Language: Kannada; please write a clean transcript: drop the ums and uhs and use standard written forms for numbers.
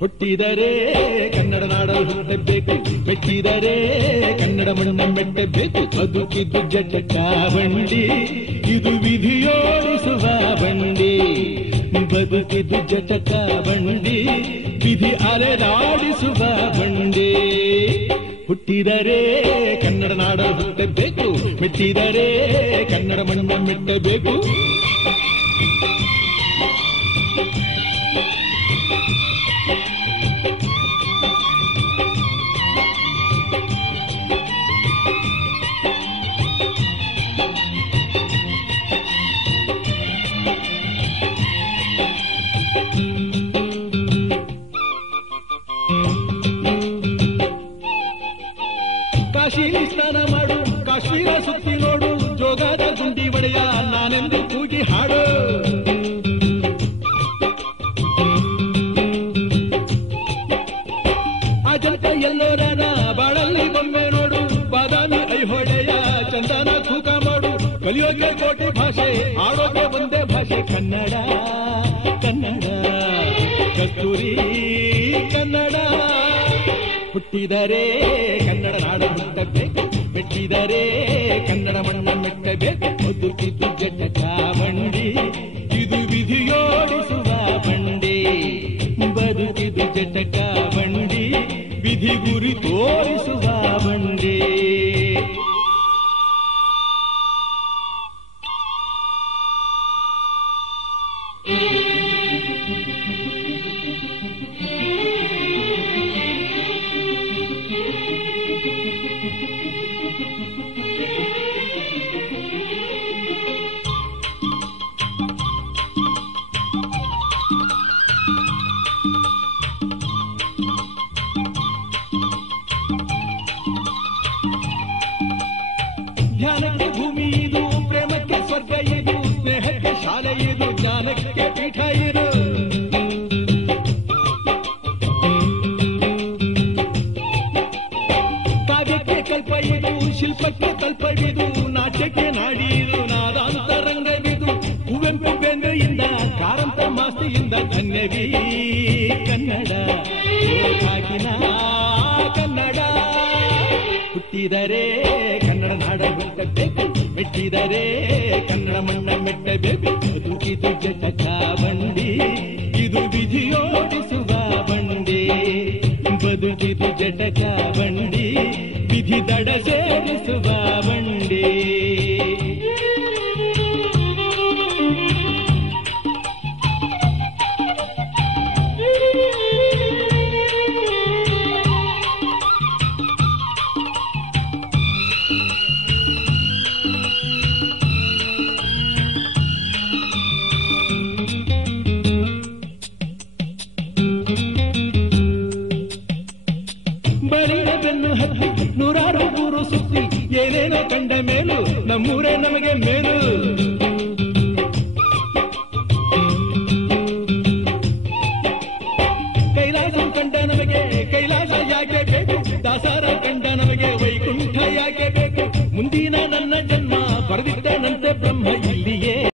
ಹುಟ್ಟಿದರೆ ಕನ್ನಡ ನಾಡಲು ಹುಟ್ಟಬೇಕು, ಮೆಚ್ಚಿದರೆ ಕನ್ನಡ ಮಣ್ಣ ಮೆಟ್ಟಬೇಕು. ಬದುಕಿದ್ದು ಜಟಕ ಬಂಡಿ, ಇದು ವಿಧಿಯೋಡಿಸುವ ಬಂಡಿ. ಬದುಕಿದ್ದು ಜಟಕ ಬಂಡಿ, ವಿಧಿ ಅಲೆದಾಡಿಸುವ ಬಂಡಿ. ಹುಟ್ಟಿದರೆ ಕನ್ನಡ ನಾಡಲು ಹುಟ್ಟಬೇಕು, ಮೆಚ್ಚಿದರೆ ಕನ್ನಡ ಮಣ್ಣ ಮೆಟ್ಟಬೇಕು. ಕಾಶಿಲಿ ಸ್ನಾನ ಮಾಡು, ಕಾಶ್ಮೀರ ಸುತ್ತಿ ನೋಡು, ಜೋಗದ ಗುಂಡಿ ಒಡೆಯ ನಾನೆಂದು ಕೂಗಿ ಹಾಡು. ಅಜಂತ ಎಲ್ಲೋರನ ಬಾಳಲ್ಲಿ ಬೊಮ್ಮೆ ನೋಡು, ಬಾದಾಮಿ ಐಹೊಳೆಯ ಚಂದನ ತೂಕ ಮಾಡು. ಕಲಿಯೋಕೆ ಕೋಟಿ ಭಾಷೆ, ಆಡೋಕೆ ಒಂದೇ ಭಾಷೆ ಕನ್ನಡ. ಕನ್ನಡ ಕಸ್ತೂರಿ ಕನ್ನಡ. ಹುಟ್ಟಿದರೆ ಕನ್ನಡ ನಾಡು ಹುಟ್ಟಬೇಕು, ಮೆಟ್ಟಿದರೆ ಕನ್ನಡ ಮಣ್ಣ ಮೆಟ್ಟಬೇಕು. ಬದುಕಿದ್ದು ಜಟಕ ಬಂಡಿ, ಇದು ವಿಧಿಯೋಡಿಸುವ ಬಂಡಿ. ಬದುಕಿದ್ದು ಜಟಕ ಬಂಡಿ, ವಿಧಿ ಗುರಿ ತೋರಿಸುವ ಬಂಡಿ. ಧ್ಯಾನಕ್ಕೆ ಭೂಮಿ ಇದು, ಪ್ರೇಮಕ್ಕೆ ಸ್ವರ್ಗ ಇದು, ಸ್ನೇಹಕ್ಕೆ ಶಾಲೆ ಇದು, ಜ್ಞಾನಕ್ಕೆ ಪೀಠ ಇದು. ಕಾವ್ಯಕ್ಕೆ ಕಲ್ಪ ಇದು, ಶಿಲ್ಪಕ್ಕೆ ಕಲ್ಪವಿದು, ನಾಟ್ಯಕ್ಕೆ ನಾಡಿ ಇದು, ನಾದಾಂತರಂಗವಿದು. ಕುವೆಂಪು ಬೇಂದ್ರೆಯಿಂದ, ಕಾರಂತ ಮಾಸ್ತಿಯಿಂದ ಧನ್ಯವೀ ಕನ್ನಡ. ಕಾಕಿನ ಕನ್ನಡ. ಹುಟ್ಟಿದರೆ ಕನ್ನಡ ನಾಡ ಹುಟ್ಟಬೇಕು, ಮೆಟ್ಟಿದರೆ ಕನ್ನಡ ಮಣ್ಣ ಮೆಟ್ಟಬೇಕು. ಬದುಕಿದು ಜಟಕ ಬಂಡಿ, ಇದು ವಿಧಿಯೋಡಿಸುವ ಬಂಡಿ. ಬದುಕಿದು ಜಟಕ ಬಂಡಿ, ವಿಧಿ ದಡ ಸೇರಿಸುವ ಬಂಡಿ. ಬಳಿಯ ಬೆನ್ನು ಹತ್ತಿ ನೂರಾರು ಊರು ಸುತ್ತಿ, ಏನೇನೋ ಕಂಡ ಮೇಲೂ ನಮ್ಮೂರೇ ನಮಗೆ ಮೇಲು.